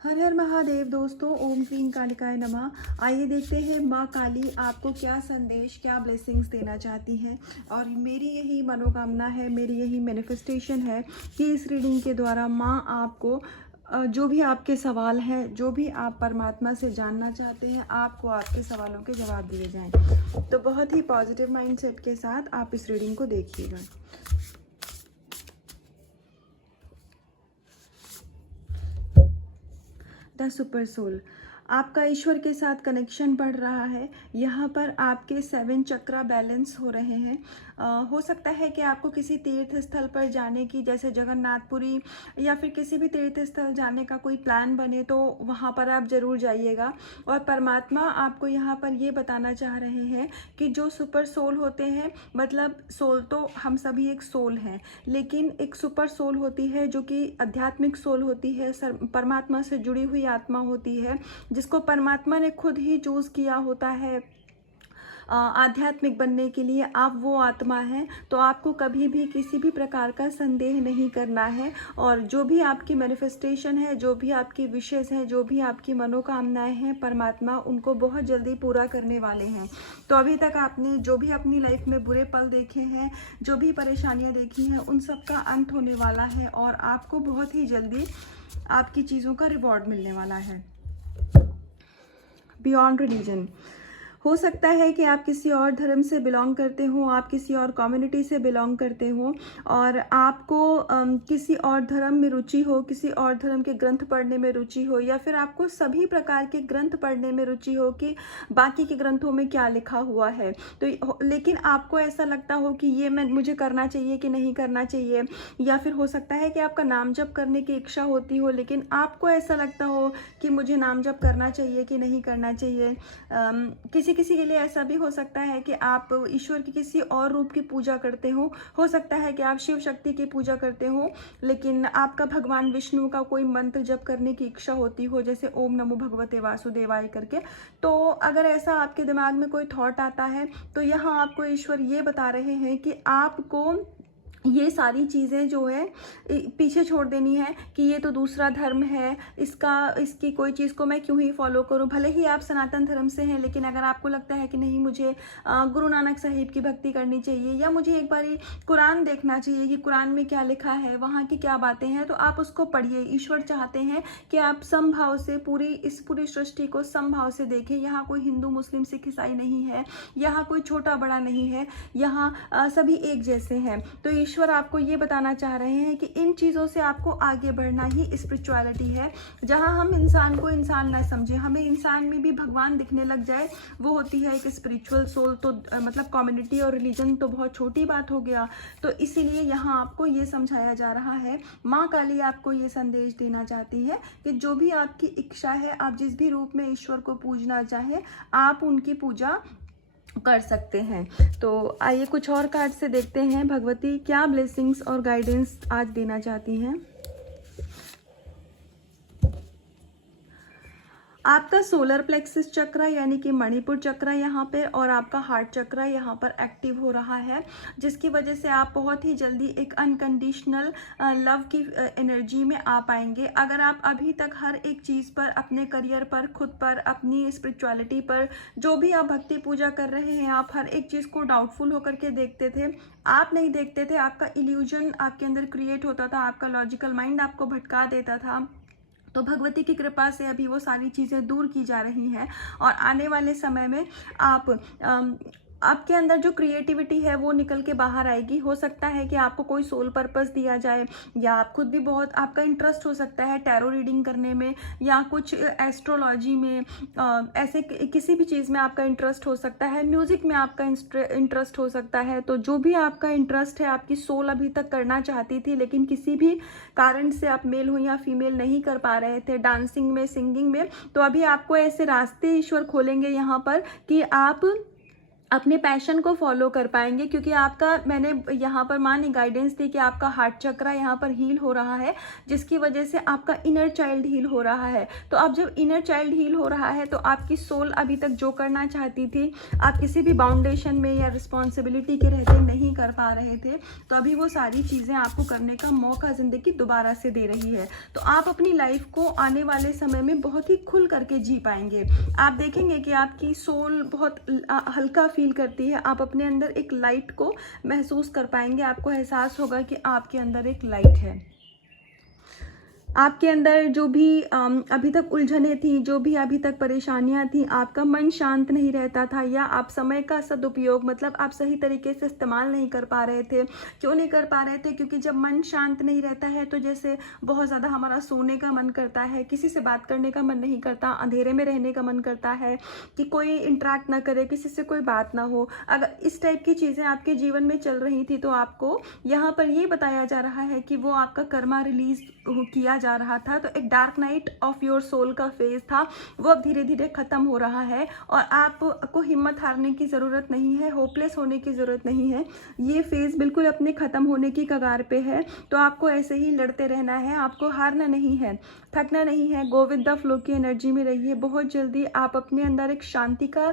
हर हर महादेव दोस्तों, ओम क्लीम कालिकाय नमः। आइए देखते हैं माँ काली आपको क्या संदेश, क्या ब्लेसिंग्स देना चाहती हैं। और मेरी यही मनोकामना है, मेरी यही मैनिफेस्टेशन है कि इस रीडिंग के द्वारा माँ आपको जो भी आपके सवाल हैं, जो भी आप परमात्मा से जानना चाहते हैं, आपको आपके सवालों के जवाब दिए जाएं। तो बहुत ही पॉजिटिव माइंडसेट के साथ आप इस रीडिंग को देखिएगा। द सुपर सोल, आपका ईश्वर के साथ कनेक्शन बढ़ रहा है। यहाँ पर आपके 7 चक्रा बैलेंस हो रहे हैं। हो सकता है कि आपको किसी तीर्थ स्थल पर जाने की, जैसे जगन्नाथपुरी या फिर किसी भी तीर्थ स्थल जाने का कोई प्लान बने तो वहाँ पर आप ज़रूर जाइएगा। और परमात्मा आपको यहाँ पर ये बताना चाह रहे हैं कि जो सुपर सोल होते हैं, मतलब सोल तो हम सभी एक सोल हैं, लेकिन एक सुपर सोल होती है जो कि आध्यात्मिक सोल होती है, परमात्मा से जुड़ी हुई आत्मा होती है, जिसको परमात्मा ने खुद ही चूज किया होता है आध्यात्मिक बनने के लिए। आप वो आत्मा हैं, तो आपको कभी भी किसी भी प्रकार का संदेह नहीं करना है। और जो भी आपकी मैनिफेस्टेशन है, जो भी आपकी विशेष है, जो भी आपकी मनोकामनाएं हैं, परमात्मा उनको बहुत जल्दी पूरा करने वाले हैं। तो अभी तक आपने जो भी अपनी लाइफ में बुरे पल देखे हैं, जो भी परेशानियां देखी हैं, उन सब का अंत होने वाला है और आपको बहुत ही जल्दी आपकी चीज़ों का रिवॉर्ड मिलने वाला है। बियॉन्ड रिलीजन, हो सकता है कि आप किसी और धर्म से बिलोंग करते हो, आप किसी और कम्युनिटी से बिलोंग करते हो और आपको किसी और धर्म में रुचि हो, किसी और धर्म के ग्रंथ पढ़ने में रुचि हो, या फिर आपको सभी प्रकार के ग्रंथ पढ़ने में रुचि हो कि बाकी के ग्रंथों में क्या लिखा हुआ है। तो लेकिन आपको ऐसा लगता हो कि ये मुझे करना चाहिए कि नहीं करना चाहिए, या फिर हो सकता है कि आपका नाम जप करने की इच्छा होती हो, लेकिन आपको ऐसा लगता हो कि मुझे नाम जप करना चाहिए कि नहीं करना चाहिए। किसी के लिए ऐसा भी हो सकता है कि आप ईश्वर की किसी और रूप की पूजा करते हो सकता है कि आप शिव शक्ति की पूजा करते हो, लेकिन आपका भगवान विष्णु का कोई मंत्र जप करने की इच्छा होती हो, जैसे ओम नमो भगवते वासुदेवाय करके। तो अगर ऐसा आपके दिमाग में कोई थॉट आता है, तो यहाँ आपको ईश्वर ये बता रहे हैं कि आपको ये सारी चीज़ें जो है पीछे छोड़ देनी है कि ये तो दूसरा धर्म है, इसकी कोई चीज़ को मैं क्यों ही फॉलो करूं। भले ही आप सनातन धर्म से हैं, लेकिन अगर आपको लगता है कि नहीं, मुझे गुरु नानक साहिब की भक्ति करनी चाहिए, या मुझे एक बारी कुरान देखना चाहिए कि कुरान में क्या लिखा है, वहाँ की क्या बातें हैं, तो आप उसको पढ़िए। ईश्वर चाहते हैं कि आप समभाव से इस पूरी सृष्टि को समभाव से देखें। यहाँ कोई हिंदू मुस्लिम सिख ईसाई नहीं है, यहाँ कोई छोटा बड़ा नहीं है, यहाँ सभी एक जैसे हैं। तो ईश्वर आपको ये बताना चाह रहे हैं कि इन चीज़ों से आपको आगे बढ़ना ही स्पिरिचुअलिटी है। जहां हम इंसान को इंसान ना समझे, हमें इंसान में भी भगवान दिखने लग जाए, वो होती है एक स्पिरिचुअल सोल। तो मतलब कम्युनिटी और रिलीजन तो बहुत छोटी बात हो गया। तो इसीलिए यहाँ आपको ये समझाया जा रहा है, माँ काली आपको ये संदेश देना चाहती है कि जो भी आपकी इच्छा है, आप जिस भी रूप में ईश्वर को पूजना चाहें, आप उनकी पूजा कर सकते हैं। तो आइए कुछ और कार्ड से देखते हैं भगवती क्या ब्लेसिंग्स और गाइडेंस आज देना चाहती हैं। आपका सोलर प्लेक्सिस चक्र यानी कि मणिपुर चक्र यहाँ पे, और आपका हार्ट चक्र यहाँ पर एक्टिव हो रहा है, जिसकी वजह से आप बहुत ही जल्दी एक अनकंडीशनल लव की एनर्जी में आ पाएंगे। अगर आप अभी तक हर एक चीज़ पर, अपने करियर पर, खुद पर, अपनी स्पिरिचुअलिटी पर, जो भी आप भक्ति पूजा कर रहे हैं, आप हर एक चीज़ को डाउटफुल होकर के देखते थे, आप नहीं देखते थे, आपका इल्यूजन आपके अंदर क्रिएट होता था, आपका लॉजिकल माइंड आपको भटका देता था, तो भगवती की कृपा से अभी वो सारी चीज़ें दूर की जा रही हैं। और आने वाले समय में आपके अंदर जो क्रिएटिविटी है वो निकल के बाहर आएगी। हो सकता है कि आपको कोई सोल पर्पस दिया जाए, या आप खुद भी बहुत, आपका इंटरेस्ट हो सकता है टैरो रीडिंग करने में, या कुछ एस्ट्रोलॉजी में, ऐसे किसी भी चीज़ में आपका इंटरेस्ट हो सकता है, म्यूज़िक में आपका इंटरेस्ट हो सकता है। तो जो भी आपका इंटरेस्ट है, आपकी सोल अभी तक करना चाहती थी, लेकिन किसी भी कारण से आप मेल हो या फीमेल नहीं कर पा रहे थे, डांसिंग में, सिंगिंग में, तो अभी आपको ऐसे रास्ते ईश्वर खोलेंगे यहाँ पर कि आप अपने पैशन को फॉलो कर पाएंगे, क्योंकि आपका, मैंने यहाँ पर माँ ने गाइडेंस दी कि आपका हार्ट चक्रा यहाँ पर हील हो रहा है, जिसकी वजह से आपका इनर चाइल्ड हील हो रहा है। तो अब जब इनर चाइल्ड हील हो रहा है तो आपकी सोल अभी तक जो करना चाहती थी, आप किसी भी बाउंडेशन में या रिस्पॉन्सिबिलिटी के रहते नहीं कर पा रहे थे, तो अभी वो सारी चीज़ें आपको करने का मौका ज़िंदगी दोबारा से दे रही है। तो आप अपनी लाइफ को आने वाले समय में बहुत ही खुल करके जी पाएंगे। आप देखेंगे कि आपकी सोल बहुत हल्का फील करती है, आप अपने अंदर एक लाइट को महसूस कर पाएंगे, आपको एहसास होगा कि आपके अंदर एक लाइट है। आपके अंदर जो भी अभी तक उलझने थी, जो भी अभी तक परेशानियां थी, आपका मन शांत नहीं रहता था, या आप समय का सदुपयोग, मतलब आप सही तरीके से इस्तेमाल नहीं कर पा रहे थे। क्यों नहीं कर पा रहे थे? क्योंकि जब मन शांत नहीं रहता है तो जैसे बहुत ज़्यादा हमारा सोने का मन करता है, किसी से बात करने का मन नहीं करता, अंधेरे में रहने का मन करता है, कि कोई इंटरेक्ट ना करे, किसी से कोई बात ना हो। अगर इस टाइप की चीज़ें आपके जीवन में चल रही थी तो आपको यहाँ पर ये बताया जा रहा है कि वो आपका कर्मा रिलीज किया जा रहा था। तो एक dark night of your soul का फेज था, वो अब धीरे धीरे खत्म हो रहा है, और आपको हिम्मत हारने की ज़रूरत नहीं है, होपलेस होने की ज़रूरत नहीं है। ये फेज बिल्कुल अपने ख़त्म होने की कगार पे है। तो आपको ऐसे ही लड़ते रहना है, आपको हारना नहीं है, थकना नहीं है। गो विद द फ्लो की एनर्जी में रहिए। बहुत जल्दी आप अपने अंदर एक शांति का,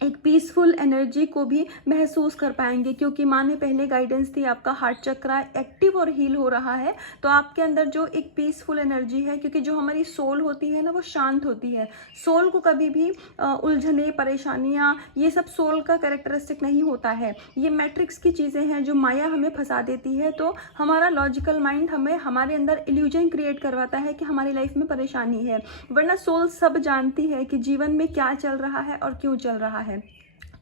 एक पीसफुल एनर्जी को भी महसूस कर पाएंगे, क्योंकि माँ ने पहले गाइडेंस दी, आपका हार्ट चक्रा एक्टिव और हील हो रहा है। तो आपके अंदर जो एक पीसफुल एनर्जी है, क्योंकि जो हमारी सोल होती है ना, वो शांत होती है। सोल को कभी भी उलझने, परेशानियाँ, ये सब सोल का कैरेक्टरिस्टिक नहीं होता है। ये मैट्रिक्स की चीज़ें हैं जो माया हमें फंसा देती है। तो हमारा लॉजिकल माइंड हमें, हमारे अंदर इल्यूजन क्रिएट करवाता है कि हमारी लाइफ में परेशानी है, वरना सोल सब जानती है कि जीवन में क्या चल रहा है और क्यों चल रहा है।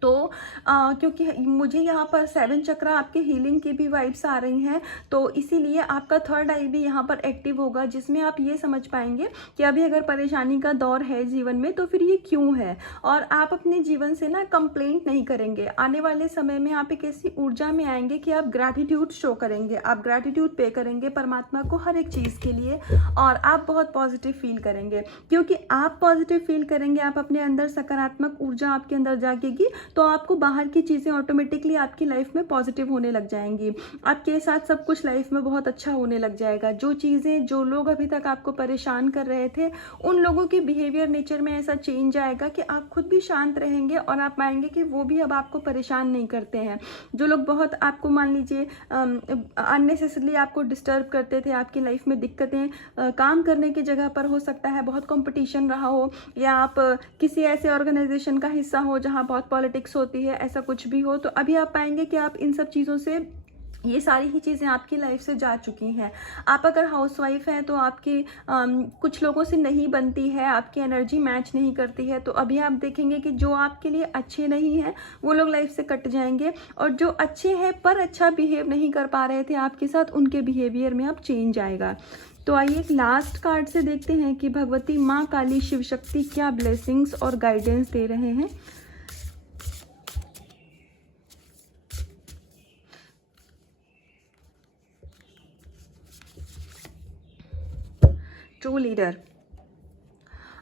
तो क्योंकि मुझे यहाँ पर 7 चक्रा आपके हीलिंग की भी वाइब्स आ रही हैं, तो इसीलिए आपका थर्ड आई भी यहाँ पर एक्टिव होगा, जिसमें आप ये समझ पाएंगे कि अभी अगर परेशानी का दौर है जीवन में तो फिर ये क्यों है। और आप अपने जीवन से ना कंप्लेंट नहीं करेंगे। आने वाले समय में आप एक ऐसी ऊर्जा में आएंगे कि आप ग्रैटिट्यूड शो करेंगे, आप ग्रैटिट्यूड पे करेंगे परमात्मा को हर एक चीज़ के लिए, और आप बहुत पॉजिटिव फील करेंगे। क्योंकि आप पॉजिटिव फील करेंगे, आप अपने अंदर सकारात्मक ऊर्जा आपके अंदर जागेगी, तो आपको बाहर की चीज़ें ऑटोमेटिकली आपकी लाइफ में पॉजिटिव होने लग जाएंगी। आपके साथ सब कुछ लाइफ में बहुत अच्छा होने लग जाएगा। जो चीज़ें, जो लोग अभी तक आपको परेशान कर रहे थे, उन लोगों के बिहेवियर, नेचर में ऐसा चेंज आएगा कि आप खुद भी शांत रहेंगे, और आप पाएंगे कि वो भी अब आपको परेशान नहीं करते हैं। जो लोग बहुत आपको, मान लीजिए, अननेसेसरली आपको डिस्टर्ब करते थे, आपकी लाइफ में दिक्कतें, काम करने की जगह पर हो सकता है बहुत कंपटीशन रहा हो, या आप किसी ऐसे ऑर्गेनाइजेशन का हिस्सा हो जहाँ बहुत पॉलिटिक्स होती है, ऐसा कुछ भी हो, तो अभी आप पाएंगे कि आप इन सब चीज़ों से, ये सारी ही चीज़ें आपकी लाइफ से जा चुकी हैं। आप अगर हाउसवाइफ हैं तो आपकी कुछ लोगों से नहीं बनती है, आपकी एनर्जी मैच नहीं करती है, तो अभी आप देखेंगे कि जो आपके लिए अच्छे नहीं हैं वो लोग लाइफ से कट जाएंगे, और जो अच्छे हैं पर अच्छा बिहेव नहीं कर पा रहे थे आपके साथ, उनके बिहेवियर में अब चेंज आएगा। तो आइए एक लास्ट कार्ड से देखते हैं कि भगवती माँ काली शिव शक्ति क्या ब्लेसिंग्स और गाइडेंस दे रहे हैं। ट्रू लीडर,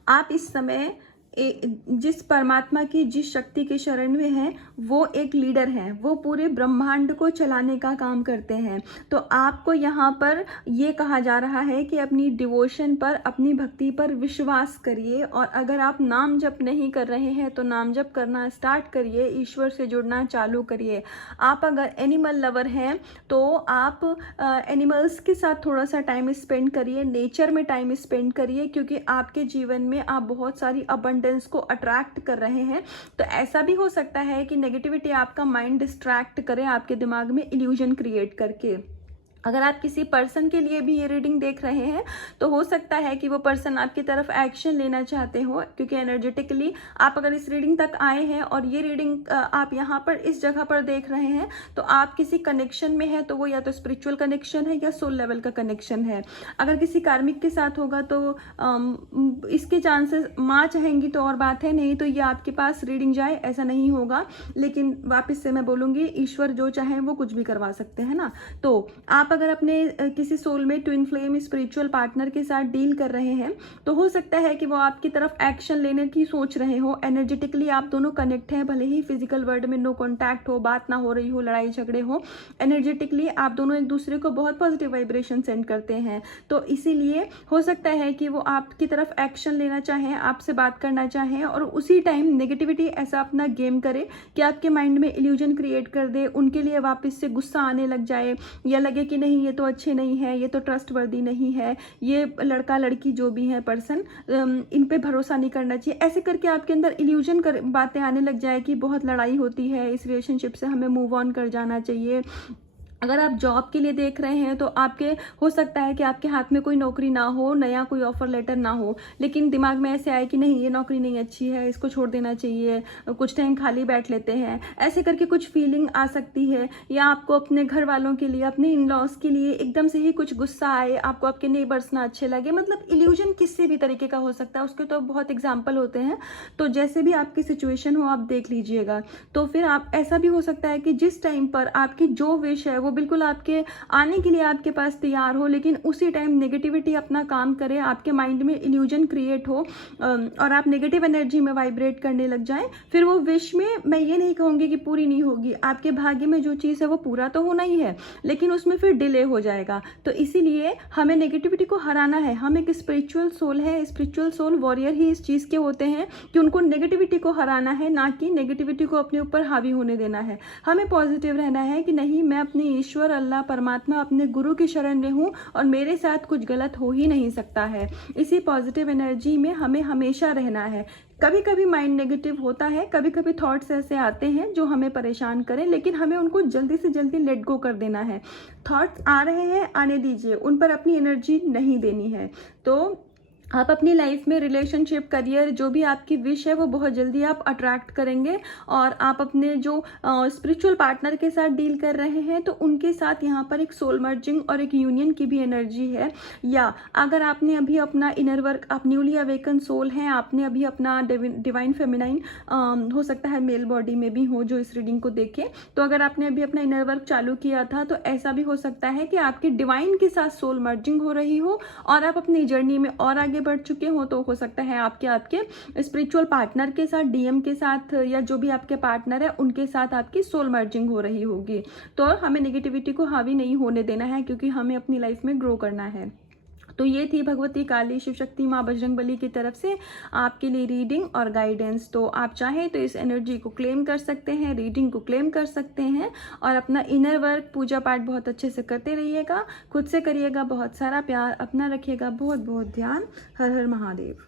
आप इस समय जिस परमात्मा की, जिस शक्ति के शरण में हैं, वो एक लीडर हैं, वो पूरे ब्रह्मांड को चलाने का काम करते हैं। तो आपको यहाँ पर ये कहा जा रहा है कि अपनी डिवोशन पर, अपनी भक्ति पर विश्वास करिए, और अगर आप नाम जप नहीं कर रहे हैं तो नाम जप करना स्टार्ट करिए, ईश्वर से जुड़ना चालू करिए। आप अगर एनिमल लवर हैं तो आप एनिमल्स के साथ थोड़ा सा टाइम स्पेंड करिए, नेचर में टाइम स्पेंड करिए, क्योंकि आपके जीवन में आप बहुत सारी अबंडेंस को अट्रैक्ट कर रहे हैं। तो ऐसा भी हो सकता है कि नेगेटिविटी आपका माइंड डिस्ट्रैक्ट करे, आपके दिमाग में इल्यूजन क्रिएट करके। अगर आप किसी पर्सन के लिए भी ये रीडिंग देख रहे हैं तो हो सकता है कि वो पर्सन आपकी तरफ एक्शन लेना चाहते हो, क्योंकि एनर्जेटिकली आप अगर इस रीडिंग तक आए हैं और ये रीडिंग आप यहाँ पर इस जगह पर देख रहे हैं, तो आप किसी कनेक्शन में है, तो वो या तो स्पिरिचुअल कनेक्शन है या सोल लेवल का कनेक्शन है। अगर किसी कार्मिक के साथ होगा तो इसके चांसेस, माँ चाहेंगी तो और बात है, नहीं तो ये आपके पास रीडिंग जाए ऐसा नहीं होगा। लेकिन वापस से मैं बोलूँगी, ईश्वर जो चाहे वो कुछ भी करवा सकते हैं ना। तो आप आप अगर अपने किसी soulmate twin flame spiritual partner के साथ डील कर रहे हैं तो हो सकता है कि वो आपकी तरफ एक्शन लेने की सोच रहे हो। एनर्जेटिकली आप दोनों कनेक्ट हैं, भले ही फिजिकल वर्ल्ड में नो कॉन्टैक्ट हो, बात ना हो रही हो, लड़ाई झगड़े हो, एनर्जेटिकली आप दोनों एक दूसरे को बहुत पॉजिटिव वाइब्रेशन सेंड करते हैं। तो इसीलिए हो सकता है कि वो आपकी तरफ एक्शन लेना चाहें, आपसे बात करना चाहें और उसी टाइम नेगेटिविटी ऐसा अपना गेम करे कि आपके माइंड में इल्यूजन क्रिएट कर दे, उनके लिए वापस से गुस्सा आने लग जाए या लगे कि नहीं ये तो अच्छे नहीं है, ये तो ट्रस्टवर्दी नहीं है, ये लड़का लड़की जो भी है पर्सन, इन पे भरोसा नहीं करना चाहिए। ऐसे करके आपके अंदर इल्यूजन बातें आने लग जाए कि बहुत लड़ाई होती है, इस रिलेशनशिप से हमें मूव ऑन कर जाना चाहिए। अगर आप जॉब के लिए देख रहे हैं तो आपके हो सकता है कि आपके हाथ में कोई नौकरी ना हो, नया कोई ऑफर लेटर ना हो, लेकिन दिमाग में ऐसे आए कि नहीं ये नौकरी नहीं अच्छी है, इसको छोड़ देना चाहिए, कुछ टाइम खाली बैठ लेते हैं, ऐसे करके कुछ फीलिंग आ सकती है। या आपको अपने घर वालों के लिए, अपने इन लॉज के लिए एकदम से ही कुछ गुस्सा आए, आपको आपके नेबर्स ना अच्छे लगे, मतलब इल्यूजन किसी भी तरीके का हो सकता है, उसके तो बहुत एग्जाम्पल होते हैं। तो जैसे भी आपकी सिचुएशन हो आप देख लीजिएगा। तो फिर आप ऐसा भी हो सकता है कि जिस टाइम पर आपकी जो विश है वो बिल्कुल आपके आने के लिए आपके पास तैयार हो, लेकिन उसी टाइम नेगेटिविटी अपना काम करे, आपके माइंड में इल्यूजन क्रिएट हो और आप नेगेटिव एनर्जी में वाइब्रेट करने लग जाएं। फिर वो विश में मैं ये नहीं कहूँगी कि पूरी नहीं होगी, आपके भाग्य में जो चीज़ है वो पूरा तो होना ही है, लेकिन उसमें फिर डिले हो जाएगा। तो इसीलिए हमें नेगेटिविटी को हराना है। हम एक स्पिरिचुअल सोल है, स्पिरिचुअल सोल वॉरियर ही इस चीज़ के होते हैं कि उनको नेगेटिविटी को हराना है, ना कि नेगेटिविटी को अपने ऊपर हावी होने देना है। हमें पॉजिटिव रहना है कि नहीं मैं अपने ईश्वर अल्लाह परमात्मा अपने गुरु की शरण में हूँ और मेरे साथ कुछ गलत हो ही नहीं सकता है। इसी पॉजिटिव एनर्जी में हमें हमेशा रहना है। कभी कभी माइंड नेगेटिव होता है, कभी कभी थॉट्स ऐसे आते हैं जो हमें परेशान करें, लेकिन हमें उनको जल्दी से जल्दी लेट गो कर देना है। थॉट्स आ रहे हैं, आने दीजिए, उन पर अपनी एनर्जी नहीं देनी है। तो आप अपनी लाइफ में रिलेशनशिप, करियर, जो भी आपकी विश है वो बहुत जल्दी आप अट्रैक्ट करेंगे। और आप अपने जो स्पिरिचुअल पार्टनर के साथ डील कर रहे हैं तो उनके साथ यहाँ पर एक सोल मर्जिंग और एक यूनियन की भी एनर्जी है। या अगर आपने अभी अपना इनर वर्क, आप न्यूली अवेकन सोल हैं, आपने अभी अपना डिवाइन फेमिनाइन, हो सकता है मेल बॉडी में भी हो जो इस रीडिंग को देखे, तो अगर आपने अभी अपना इनर वर्क चालू किया था तो ऐसा भी हो सकता है कि आपकी डिवाइन के साथ सोल मर्जिंग हो रही हो और आप अपनी जर्नी में और आगे बढ़ चुके हो। तो हो सकता है आपके स्पिरिचुअल पार्टनर के साथ, डीएम के साथ, या जो भी आपके पार्टनर है उनके साथ आपकी सोल मर्जिंग हो रही होगी। तो हमें नेगेटिविटी को हावी नहीं होने देना है, क्योंकि हमें अपनी लाइफ में ग्रो करना है। तो ये थी भगवती काली, शिव शक्ति, माँ बजरंगबली की तरफ से आपके लिए रीडिंग और गाइडेंस। तो आप चाहें तो इस एनर्जी को क्लेम कर सकते हैं, रीडिंग को क्लेम कर सकते हैं और अपना इनर वर्क, पूजा पाठ बहुत अच्छे से करते रहिएगा, खुद से करिएगा, बहुत सारा प्यार, अपना रखिएगा, बहुत बहुत ध्यान। हर हर महादेव।